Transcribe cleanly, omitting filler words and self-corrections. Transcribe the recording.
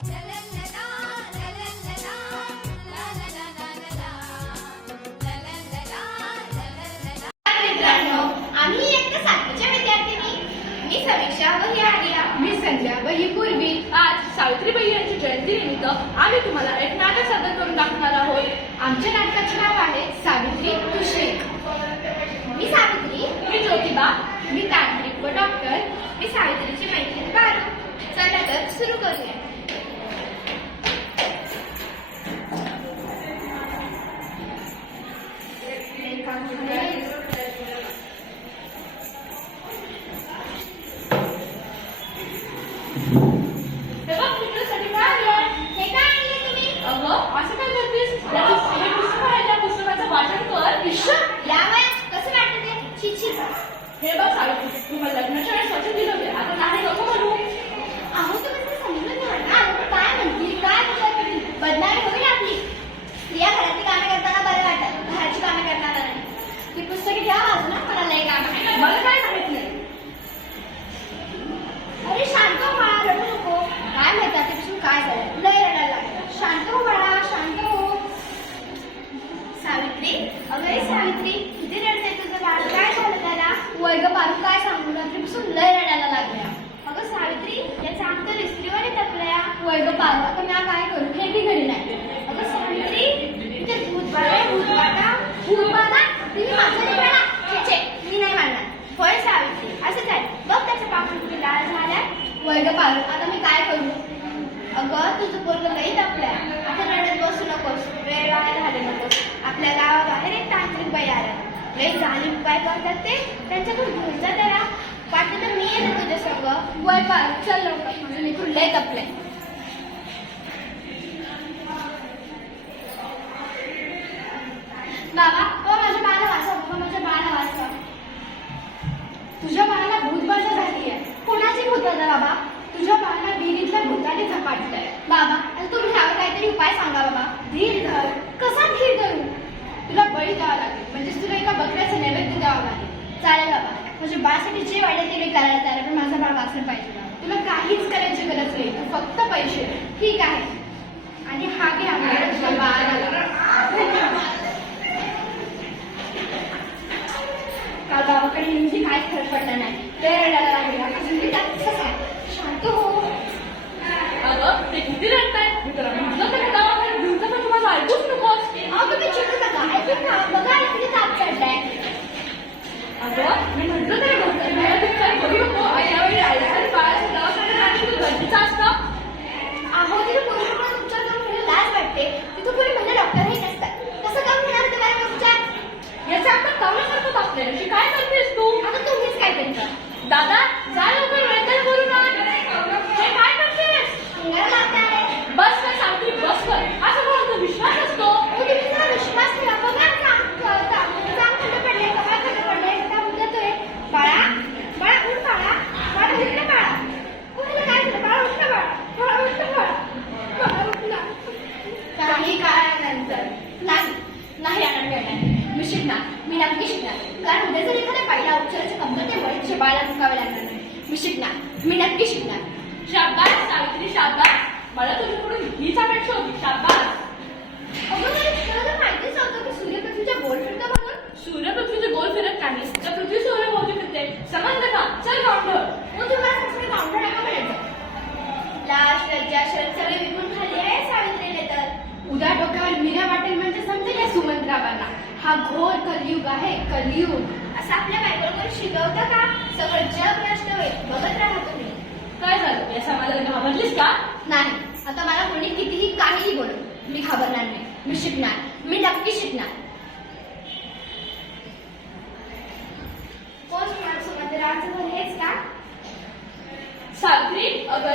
मित्रांनो, आम्ही इयत्ता 7वीच्या विद्यार्थिनी. मी समीक्षा व ही आर्या. मी संध्या व ही पूर्वी. आज सावित्रीबाई यांच्या जयंतीनिमित्त आम्ही तुम्हाला एक नाटक सादर करून दाखवणार आहोत. आमच्या नाटकाचे नाव आहे सावित्री तू शिक. मी सावित्री. मी ज्योतिबा. मी तांत्रिक व डॉक्टर. मी सावित्रीची मैत्रीण पारू. चला तर सुरू करूया. हे बघ मित्रासाठी काय आणलंय? हे काय आणले तुम्ही? अगं असं काय करतेस? हे पुस्तक आहे, त्या पुस्तकाचं वाचन कर. या वयात कसं वाटतं ते? छी छी. हे बघ सावित्री, तू मला लग्नाच्या वेळेस वचन दिलं होते. आता नाही नको म्हणू. अहो तुम्ही ते समजून घ्या ना. काय म्हणतील, काय विचार करतील? बदनामी होईल आपली. स्त्रिया घरातली कामे करताना बरं वाटत, घराची कामे करताना नाही. ती पुस्तके घ्या वाचून, मला लय काम आहे. मला काय माहित नाही. अरे शांत हो बाळा, रडू नको. काय माहिती आतापासून काय झालं, लय रडायला लागलं. शांत हो बाळा, शांत हो. सावित्री, अगं हे सावित्री, किती रडते तुझं बाळ? काय झालं त्याला? वय ग पारू, काय सांगू, रात्रीपासून लय रडायला लागल्या. अगं सावित्री, याचा अंक इस्त्रीवर टाकल्या. वय ग पारू, आता मी काय करू, हे की घरी नाही. अगं सावित्री, तिथे भूतबाळा, भूतबाळा, तुम्ही माझं नाही म्हणा. छे, मी नाही म्हणणार. होय सावित्री, असं काय बघ त्याच्या पापून तुम्ही लाल झाल्या. वय ग पारू, आता मी काय करू? अगं तुझं पोरगं लई तापलंय. आता रडत बसू नकोस, वेळ वाया घालू नकोस. आपल्या गावाबाहेर एक तांत्रिक बाई आल्या. लई जाणीव काय करतात ते, त्यांच्याकडून घेऊन जा त्याला. वाटलं तर मी येते तुझ्या संग. वय पारू, चल लवकर, माझं लेकरू लई तापलंय. बाबा, माझ्या बाळाला वाचव, माझ्या बाळाला वाचव. तुझ्या बाळाला भूतबाधा झाली आहे. कोणाची भूतबाधा बाबा? तुझ्या बाळाला विहिरीतल्या भूताने झपाटलंय. बाबा, आता तुम्ही ह्यावर काहीतरी उपाय सांगा बाबा. धीर धर. कसा धीर धरू? तुला बळी द्यावा लागेल, म्हणजेच तुला एका बकऱ्याचं नैवेद्य द्यावं लागेल. चालेल बाबा, म्हणजे बाळासाठी जे वाटेल ते मी करायला तयार आहे, पण माझं बाळ वाचलं पाहिजे बाबा. तुला काहीच करायची गरज नाही, तू फक्त पैसे दे. ठीक आहे. आणि हा घे आम्हाला तुझ्या बाळाला. काल गावाकडे नेमकी काहीच फरक पडला नाही. वेळ रडायला लागला. अजून मी तसंच आहे. शांत हो. अगं ते किती रडताय? मी तुला म्हटलं तर गावाकडे घेऊन जा, पण तुम्हाला ऐकूच नकोस. अहो तुम्ही चिडू नका. ऐकून ना, बघा ना किती ताप चढलाय. अगं मी म्हटलं तरी नव्हतं. मला तुम्ही काही करू नको. यावेळी आईला आणि बाळाच्या दवाखान्यात आणणं तुझं गरजेचं असतं. अहो तिथे पूर्णपणे उपचार करून घ्यायला लाज वाटते. तिथं कोणी म्हणजे डॉक्टरही नसतात. कसं करून घेणार होते मला उपचार? याचा आता कामं करतात आपल्याशी. काय करतेस तू? आता तुम्हीच काय करता? दादा जा लवकर, वेळ करू ना. हे काय करतेस? अंगाला लागताय. बस कर सावित्री, बस कर. असं कोणाचा विश्वास असतो? हो तुम्ही जरा विश्वास ठेवा. बघा चांग खंड पडले, कपाळ खंड पडले. त्या उद्यातोय. बाळा, बाळा उठ बाळा. बाळा उठ ना बाळा. कोणाला काय झालं? बाळा उठ ना बाळा. बाळा उठ ना बाळा. बाळा उठ ना. काही काळानंतर नाही आणणार मिळणार. मी शिकणार, मी नक्की शिकणार. कारण उद्या जर एखाद्या बाईला उपचाराच्या कमतरतेमुळे तिच्या बाळाला मुकावे लागणार नाही. मी शिकणार, मी नक्की शिकणार. शाबास सावित्री, शाबास. मला तुझ्याकडून हीच अपेक्षा होती. शाबास. अगं मला खरं तर माहितीच नव्हतं की सूर्यपृथ्वीच्या गोल फिरतं म्हणून. सूर्य पृथ्वीचे गोल फिरत नाही, तर पृथ्वी सूर्यभोवती फिरते. समजलं का? चल काउंटर. मग तुम्हाला सगळे काउंटर नका म्हणायचं. लाश, लज्जा, शरद सगळे विकून खाल्ले आहे सावित्रीने तर. उद्या डोक्यावर मिऱ्या वाटेल म्हणजे समजेल या सुमंत्राबाला. हा घोर कलियुग आहे, कलियुग. असं आपल्या बायकोला शिकवतं का? सगळं जग नष्ट होईल. बघत राहा तुम्ही. काय झालं? या समाजाला घाबरलीस का? नाही, आता मला कोणी कितीही काहीही बोलू, मी घाबरणार नाही. मी शिकणार, मी नक्की शिकणार. कोण सुमंत्राचं घर हेच का? सावित्री, अगं